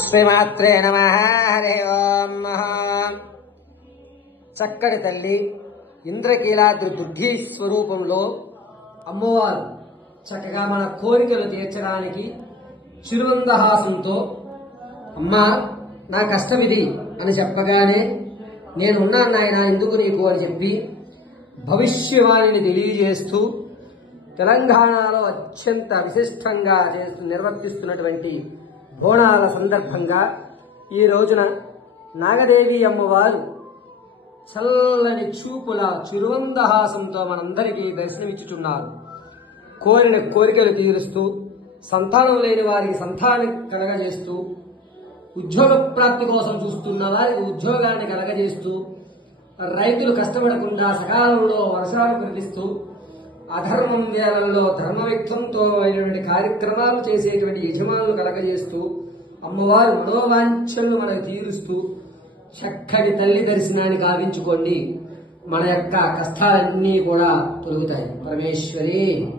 శ్రీమాత్రే నమః. హరి ఓం. చక్కటి తల్లి ఇంద్రకీలాద్రి దుర్గీ స్వరూపంలో అమ్మవారు చక్కగా మన కోరికలు తీర్చడానికి చిరుమందహాసంతో అమ్మా నా కష్టమిది అని చెప్పగానే నేను ఉన్నాను నాయన ఎందుకు నీకు అని చెప్పి భవిష్యవాణిని తెలియజేస్తూ తెలంగాణలో అత్యంత విశిష్టంగా నిర్వర్తిస్తున్నటువంటి బోనాల సందర్భంగా ఈ రోజున నాగదేవి అమ్మవారు చల్లని చూపుల చిరువందహాసంతో మనందరికీ దర్శనమిచ్చుచున్నారు. కోరిన కోరికలు తీరుస్తూ సంతానం లేని వారికి సంతానం కలగజేస్తూ ఉద్యోగ ప్రాప్తి కోసం చూస్తున్న వారికి ఉద్యోగాన్ని కలగజేస్తూ రైతులు కష్టపడకుండా సకాలంలో వర్షాలు కురిపిస్తూ అధర్మం వేళల్లో ధర్మవ్యక్తంతో అయినటువంటి కార్యక్రమాలు చేసేటువంటి యజమానులు కలగజేస్తూ అమ్మవారు మనోవాంఛలు మనకు తీరుస్తూ చక్కటి తల్లి దర్శనాన్ని కావించుకోండి. మన యొక్క కష్టాలన్నీ కూడా తొలుగుతాయి. పరమేశ్వరి.